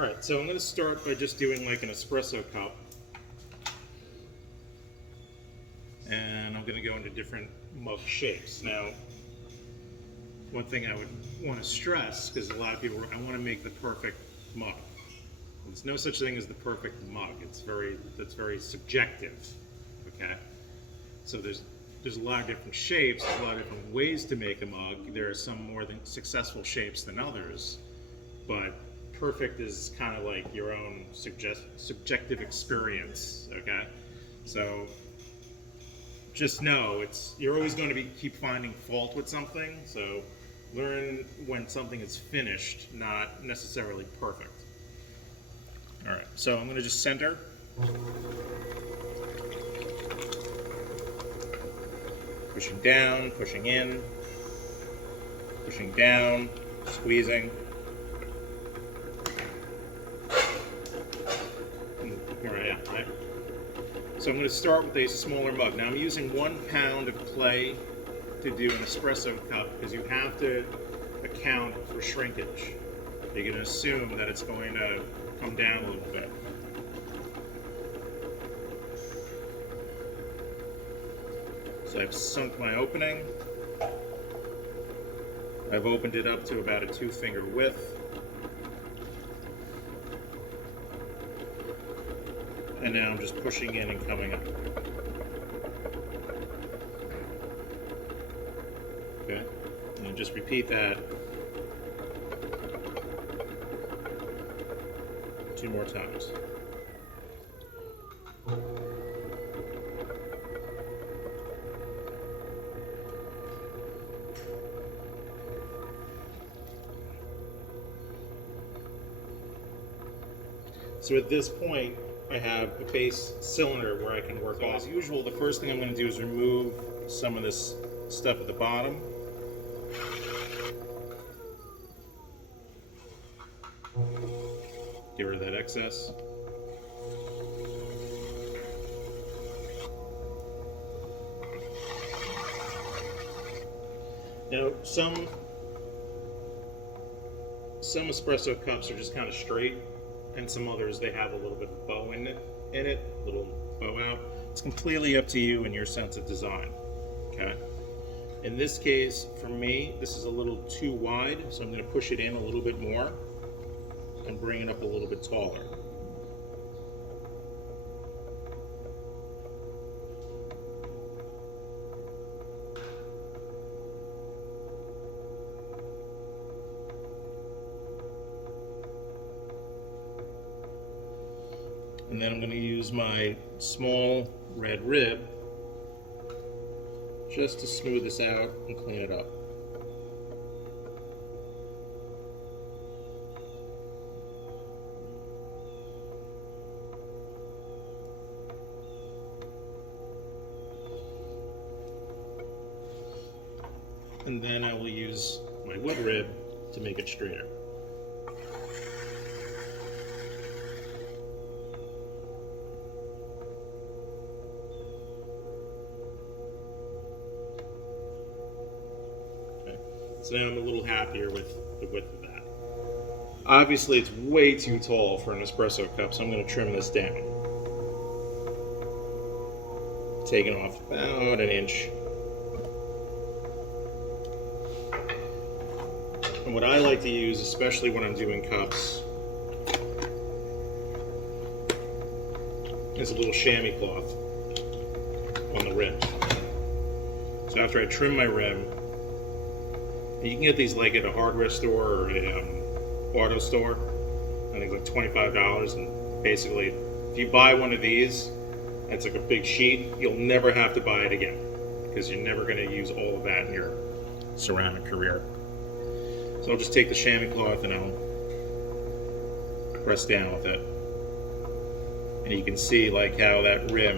Alright, so I'm going to start by just doing like an espresso cup. And I'm going to go into different mug shapes. Now, one thing I would want to stress, because a lot of people, I want to make the perfect mug. There's no such thing as the perfect mug. That's very subjective. Okay? So there's a lot of different shapes, there's a lot of different ways to make a mug. There are some more successful shapes than others, but perfect is kind of like your own subjective experience, okay? So just know you're always going to keep finding fault with something, so learn when something is finished, not necessarily perfect. All right, so I'm going to just center. Pushing down, pushing in, pushing down, squeezing. Here I am, right? So I'm going to start with a smaller mug. Now I'm using 1 pound of clay to do an espresso cup because you have to account for shrinkage. You're going to assume that it's going to come down a little bit. So I've sunk my opening. I've opened it up to about a 2-finger width. And now I'm just pushing in and coming up. Okay, and just repeat that 2 more times. So at this point, I have a base cylinder where I can work off. As usual, the first thing I'm going to do is remove some of this stuff at the bottom. Get rid of that excess. Now, some espresso cups are just kind of straight, and some others, they have a little bit of bow in it, little bow out. It's completely up to you and your sense of design, okay? In this case, for me, this is a little too wide, so I'm going to push it in a little bit more and bring it up a little bit taller. And then I'm going to use my small red rib just to smooth this out and clean it up. And then I will use my wood rib to make it straighter. So now I'm a little happier with the width of that. Obviously, it's way too tall for an espresso cup, so I'm going to trim this down. Taking off about 1 inch. And what I like to use, especially when I'm doing cups, is a little chamois cloth on the rim. So after I trim my rim, you can get these like at a hardware store or a auto store. I think like $25. And basically, if you buy one of these, it's like a big sheet. You'll never have to buy it again because you're never going to use all of that in your ceramic career. So I'll just take the chamois cloth and I'll press down with it, and you can see like how that rim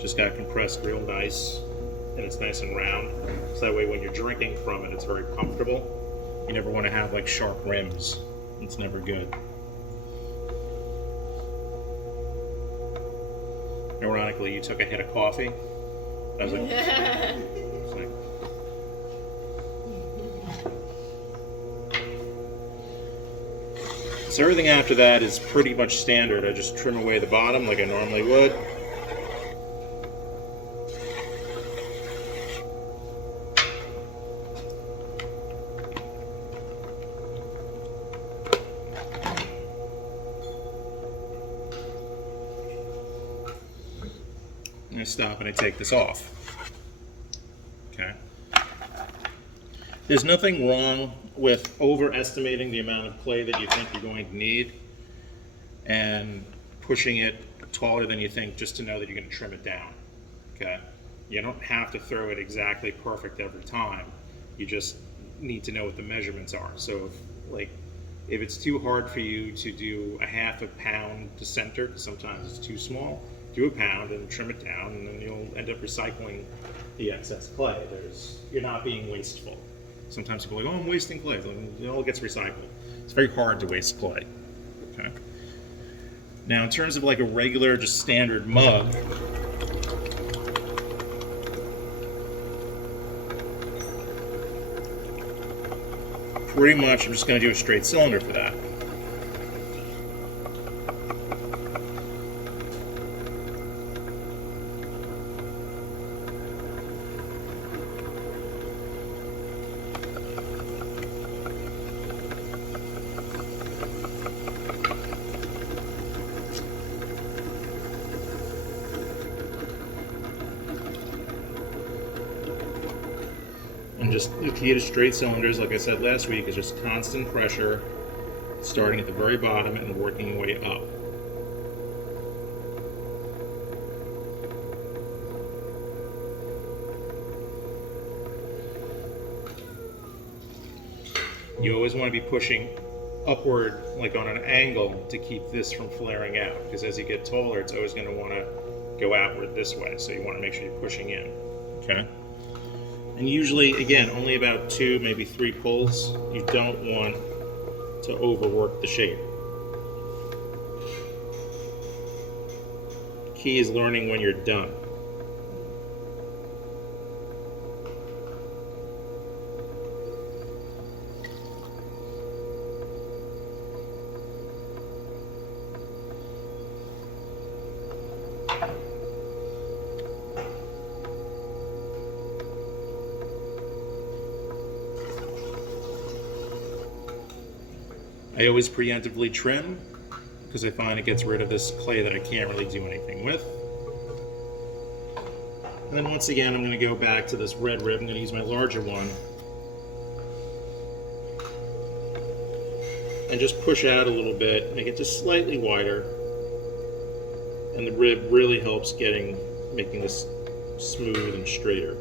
just got compressed real nice. And it's nice and round, so that way when you're drinking from it, it's very comfortable. You never want to have like sharp rims. It's never good. Ironically, you took a hit of coffee. I was like, So everything after that is pretty much standard. I just trim away the bottom like I normally would. And I stop and I take this off. Okay. There's nothing wrong with overestimating the amount of clay that you think you're going to need and pushing it taller than you think just to know that you're going to trim it down. Okay. You don't have to throw it exactly perfect every time. You just need to know what the measurements are. So if it's too hard for you to do a half a pound to center, because sometimes it's too small, do a pound and trim it down, and then you'll end up recycling the excess clay. You're not being wasteful. Sometimes people are like, oh, I'm wasting clay. It all gets recycled. It's very hard to waste clay. Okay. Now, in terms of like a regular, just standard mug, pretty much I'm just going to do a straight cylinder for that. And just the key to straight cylinders, like I said last week, is just constant pressure, starting at the very bottom and working your way up. You always want to be pushing upward, like on an angle, to keep this from flaring out, because as you get taller, it's always going to want to go outward this way, so you want to make sure you're pushing in. Okay? And usually, again, only about 2, maybe 3 pulls. You don't want to overwork the shape. Key is learning when you're done. I always preemptively trim because I find it gets rid of this clay that I can't really do anything with. And then once again, I'm going to go back to this red rib. I'm going to use my larger one and just push out a little bit, make it just slightly wider. And the rib really helps making this smooth and straighter.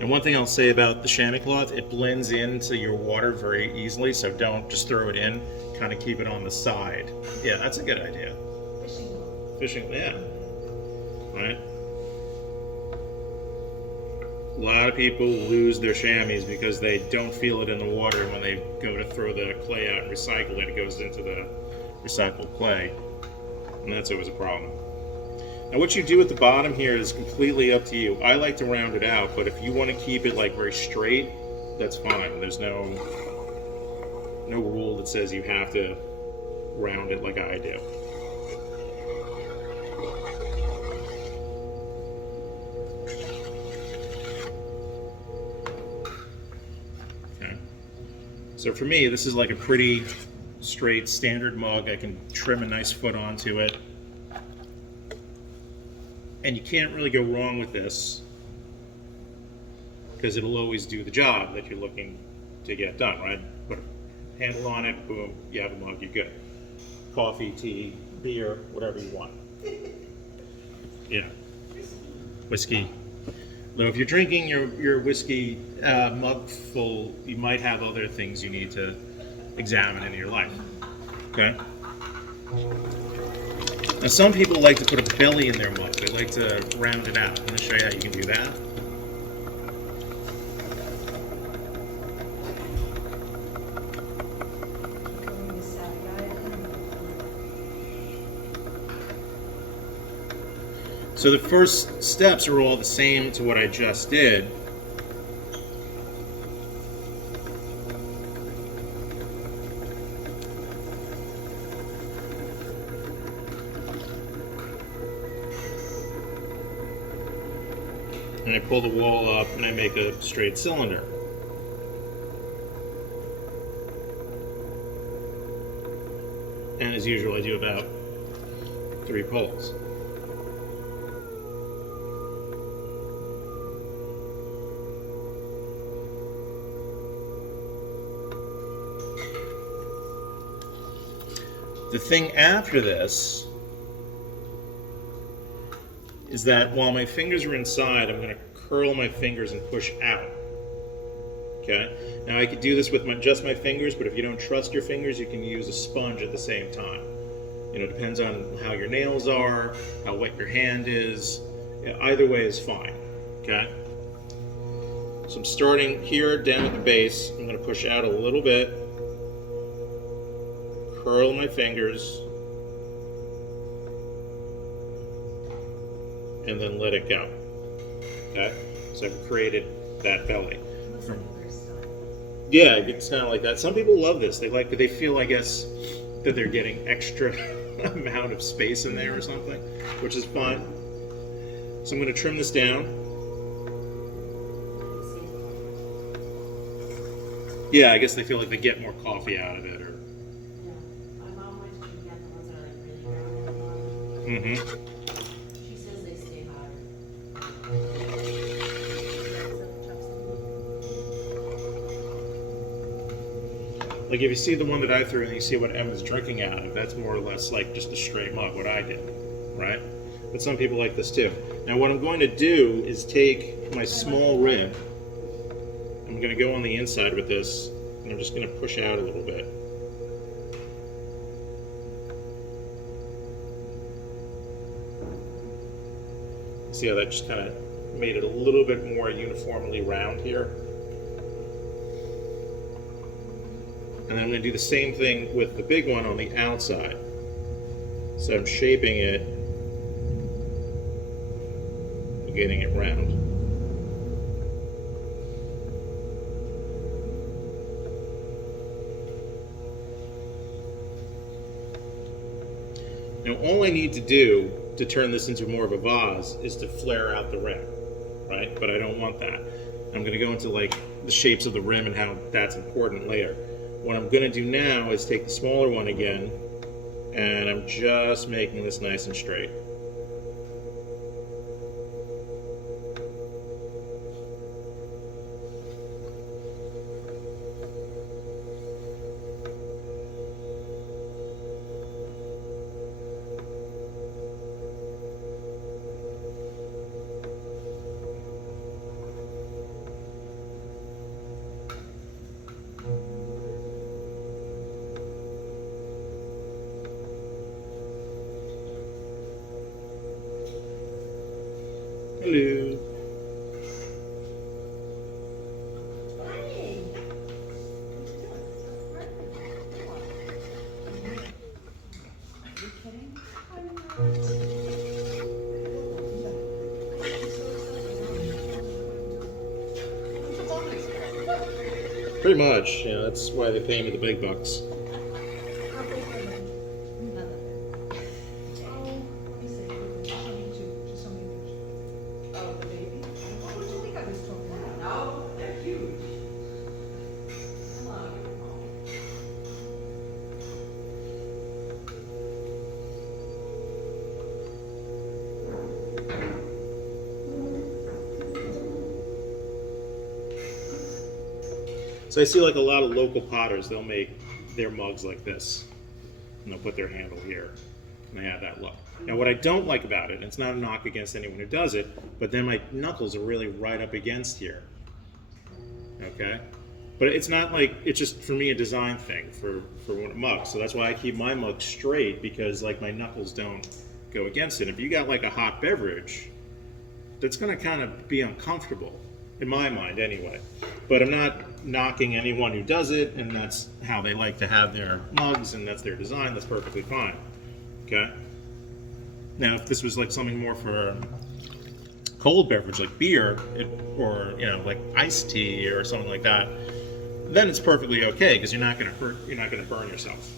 And one thing I'll say about the chamois cloth, it blends into your water very easily, so don't just throw it in, kind of keep it on the side. Yeah, that's a good idea. Fishing, yeah. Right? A lot of people lose their chamois because they don't feel it in the water. When they go to throw the clay out and recycle it, it goes into the recycled clay. And that's always a problem. Now what you do at the bottom here is completely up to you. I like to round it out, but if you want to keep it like very straight, that's fine. There's no rule that says you have to round it like I do. Okay. So for me, this is like a pretty straight standard mug. I can trim a nice foot onto it. And you can't really go wrong with this because it'll always do the job that you're looking to get done, right? Put a handle on it, boom, you have a mug, you're good. Coffee, tea, beer, whatever you want. Yeah. Whiskey. Though if you're drinking your whiskey mug full, you might have other things you need to examine in your life. Okay? Now some people like to put a belly in their mug. They like to round it out. I'm going to show you how you can do that. So the first steps are all the same to what I just did. And I pull the wall up and I make a straight cylinder. And as usual, I do about 3 pulls. The thing after this is that while my fingers are inside, I'm going to curl my fingers and push out. Okay? Now I could do this with just my fingers, but if you don't trust your fingers, you can use a sponge at the same time. You know, it depends on how your nails are, how wet your hand is. Yeah, either way is fine. Okay? So I'm starting here down at the base. I'm going to push out a little bit, curl my fingers, and then let it go. Okay? So I've created that belly. Looks like a style. Yeah, it's kind of like that. Some people love this. They feel, I guess, that they're getting extra amount of space in there or something, which is fine. So I'm going to trim this down. Yeah, I guess they feel like they get more coffee out of it, or. Yeah. My mom always should get the ones that are like really round and long. Mm-hmm. She says they stay hotter. Like if you see the one that I threw and you see what Emma's drinking out of, that's more or less like just a straight mug, what I did, right? But some people like this too. Now what I'm going to do is take my small rim. I'm going to go on the inside with this, and I'm just going to push out a little bit. See how that just kind of made it a little bit more uniformly round here? And then I'm going to do the same thing with the big one on the outside. So I'm shaping it, getting it round. Now all I need to do to turn this into more of a vase is to flare out the rim, right? But I don't want that. I'm going to go into like the shapes of the rim and how that's important later. What I'm going to do now is take the smaller one again, and I'm just making this nice and straight. Hello. Hey! Are you kidding? Pretty much, yeah, that's why they pay me the big bucks. Oh, the baby? No, they're huge. Hello. So I see like a lot of local potters, they'll make their mugs like this. And they'll put their handle here. And they have that look. Now what I don't like about it, and it's not a knock against anyone who does it, but then my knuckles are really right up against here. Okay? But it's not like, it's just for me a design thing for a mug. So that's why I keep my mug straight, because like my knuckles don't go against it. If you got like a hot beverage, that's gonna kind of be uncomfortable, in my mind anyway. But I'm not knocking anyone who does it, and that's how they like to have their mugs, and that's their design. That's perfectly fine. Okay? Now, if this was like something more for cold beverage like beer, or like iced tea or something like that, then it's perfectly okay because you're not going to burn yourself.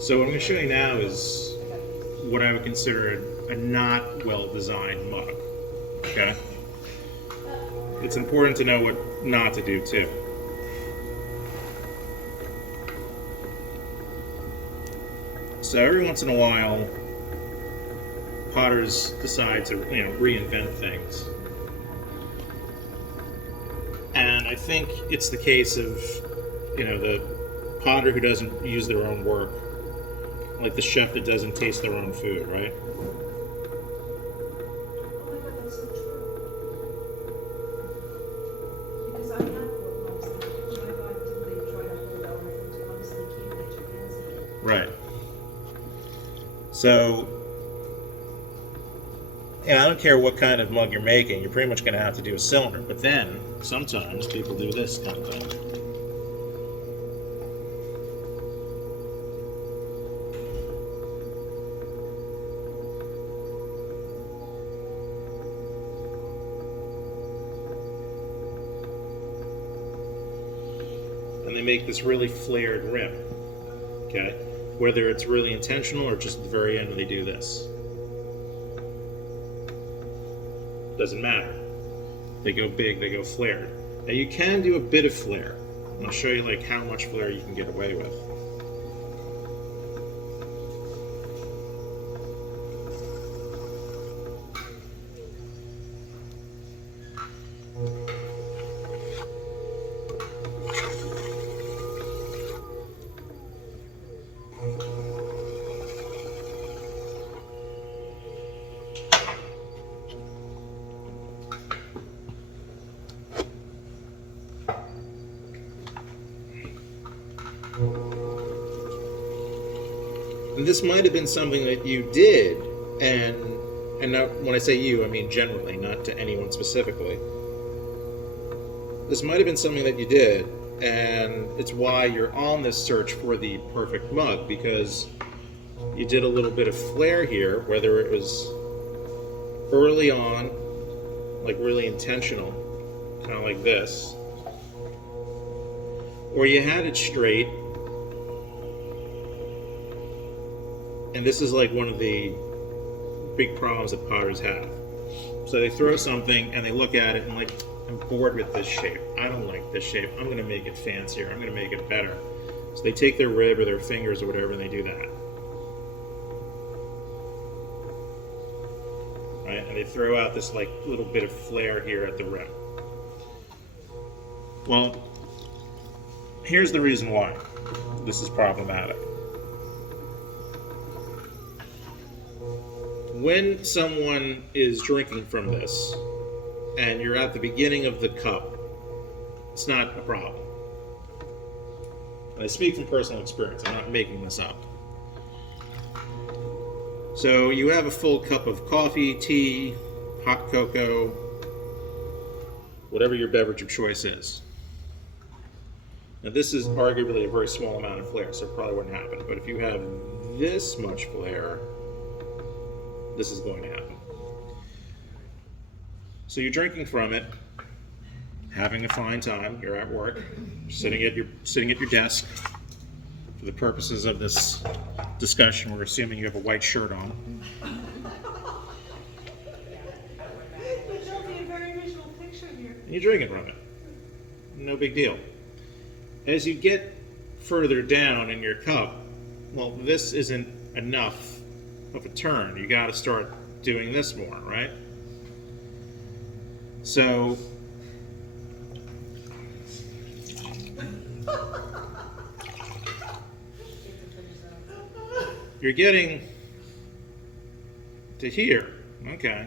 So what I'm going to show you now is what I would consider a not well-designed mug. Okay? It's important to know what not to do too. So every once in a while, potters decide to reinvent things. And I think it's the case of the potter who doesn't use their own work, like the chef that doesn't taste their own food, right? Oh my God, that's so true. Because I have four mugs and oh my God, did they try to hold out my mugs and they can't get your hands in it. Right. So, I don't care what kind of mug you're making, you're pretty much going to have to do a cylinder. But then, sometimes people do this kind of thing. And they make this really flared rim, okay? Whether it's really intentional or just at the very end when they do this. Doesn't matter. They go big, they go flared. Now you can do a bit of flare. I'll show you like how much flare you can get away with. And this might have been something that you did, and not, when I say you, I mean generally, not to anyone specifically. This might have been something that you did, and it's why you're on this search for the perfect mug, because you did a little bit of flair here, whether it was early on, like really intentional, kind of like this, or you had it straight. And this is like one of the big problems that potters have. So they throw something and they look at it and like, I'm bored with this shape. I don't like this shape. I'm going to make it fancier. I'm going to make it better. So they take their rib or their fingers or whatever and they do that. Right? And they throw out this like little bit of flair here at the rim. Well, here's the reason why this is problematic. When someone is drinking from this and you're at the beginning of the cup, it's not a problem. And I speak from personal experience, I'm not making this up. So you have a full cup of coffee, tea, hot cocoa, whatever your beverage of choice is. Now this is arguably a very small amount of flair, so it probably wouldn't happen. But if you have this much flair, this is going to happen. So you're drinking from it, having a fine time. You're at work, sitting at your desk. For the purposes of this discussion, we're assuming you have a white shirt on. But you'll be a very visual picture here. And you're drinking from it. No big deal. As you get further down in your cup, well, this isn't enough of a turn. You got to start doing this more, right? So You're getting to here. Okay.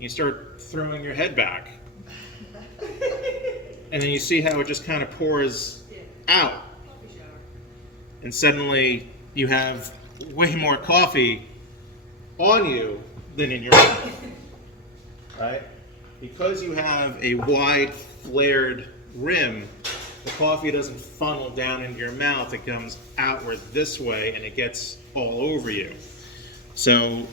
You start throwing your head back. And then you see how it just kind of pours out. And suddenly you have way more coffee on you than in your mouth. Right? Because you have a wide flared rim, the coffee doesn't funnel down into your mouth. It comes outward this way and it gets all over you. So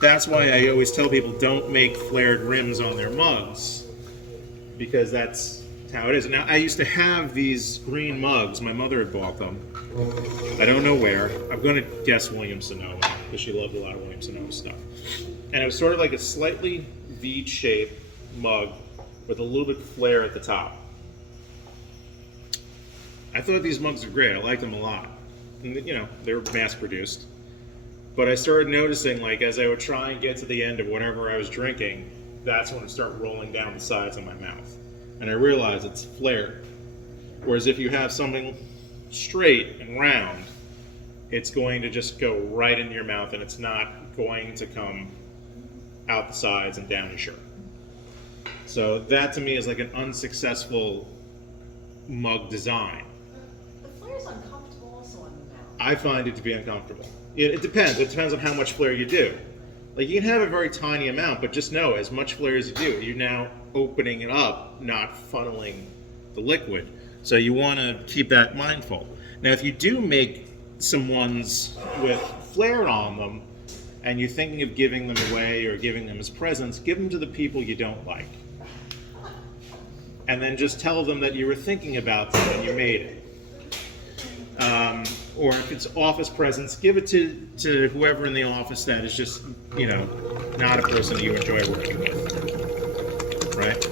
that's why I always tell people don't make flared rims on their mugs, because that's how it is. Now, I used to have these green mugs. My mother had bought them. I don't know where. I'm going to guess Williams-Sonoma, because she loved a lot of Williams-Sonoma stuff. And it was sort of like a slightly V-shaped mug with a little bit of flare at the top. I thought these mugs were great. I liked them a lot. And, you know, they were mass-produced. But I started noticing, like, as I would try and get to the end of whatever I was drinking, that's when it started rolling down the sides of my mouth. And I realized it's flared. Whereas if you have something straight and round, it's going to just go right into your mouth and it's not going to come out the sides and down your shirt. So that to me is like an unsuccessful mug design. The flare's uncomfortable also on the mouth. I find it to be uncomfortable. It depends. It depends on how much flare you do. Like, you can have a very tiny amount, but just know, as much flare as you do, you're now opening it up, not funneling the liquid. So you want to keep that mindful. Now, if you do make some ones with flare on them, and you're thinking of giving them away or giving them as presents, give them to the people you don't like. And then just tell them that you were thinking about them when you made it. Or if it's office presents, give it to whoever in the office that is just, you know, not a person you enjoy working with, right?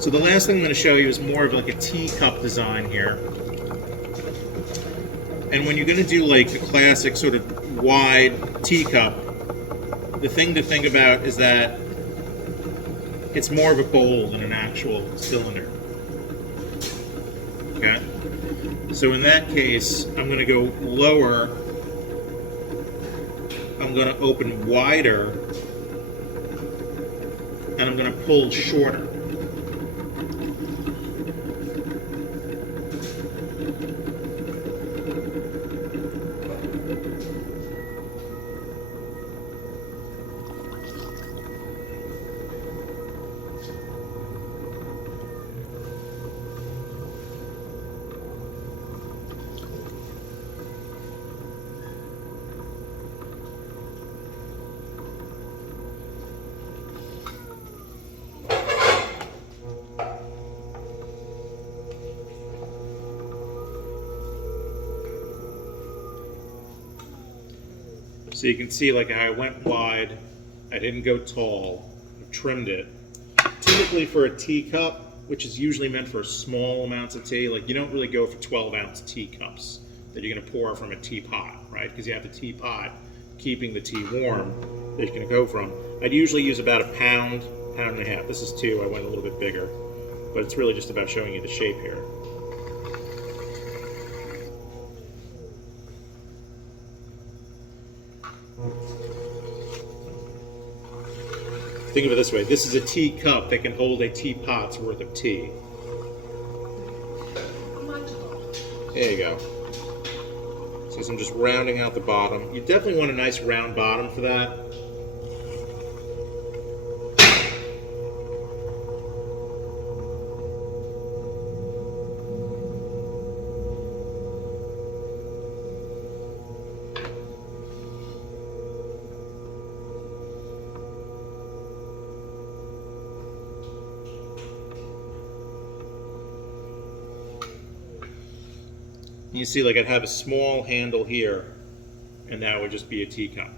So the last thing I'm going to show you is more of like a teacup design here. And when you're going to do like the classic sort of wide teacup, the thing to think about is that it's more of a bowl than an actual cylinder. Okay? So in that case, I'm going to go lower, I'm going to open wider, and I'm going to pull shorter. So you can see like I went wide, I didn't go tall, I trimmed it. Typically for a teacup, which is usually meant for small amounts of tea, like you don't really go for 12-ounce teacups that you're going to pour from a teapot, right? Because you have the teapot keeping the tea warm that you're going to go from. I'd usually use about a pound, pound and a half. This is 2, I went a little bit bigger. But it's really just about showing you the shape here. Think of it this way, this is a teacup that can hold a teapot's worth of tea. There you go. So I'm just rounding out the bottom. You definitely want a nice round bottom for that. You see, like I'd have a small handle here, and that would just be a teacup.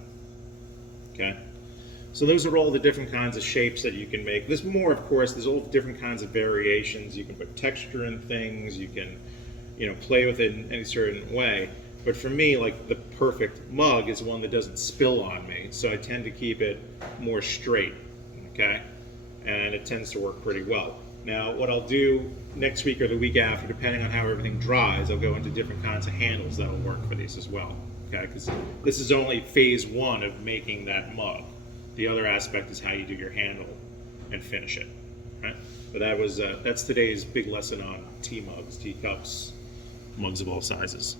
Okay? So those are all the different kinds of shapes that you can make. There's more, of course, there's all different kinds of variations. You can put texture in things, you can, you know, play with it in any certain way. But for me, like the perfect mug is one that doesn't spill on me, so I tend to keep it more straight, okay? And it tends to work pretty well. Now, what I'll do next week or the week after, depending on how everything dries, I'll go into different kinds of handles that'll work for these as well. Okay, because this is only phase one of making that mug. The other aspect is how you do your handle and finish it. Right? But that's today's big lesson on tea mugs, teacups, mugs of all sizes.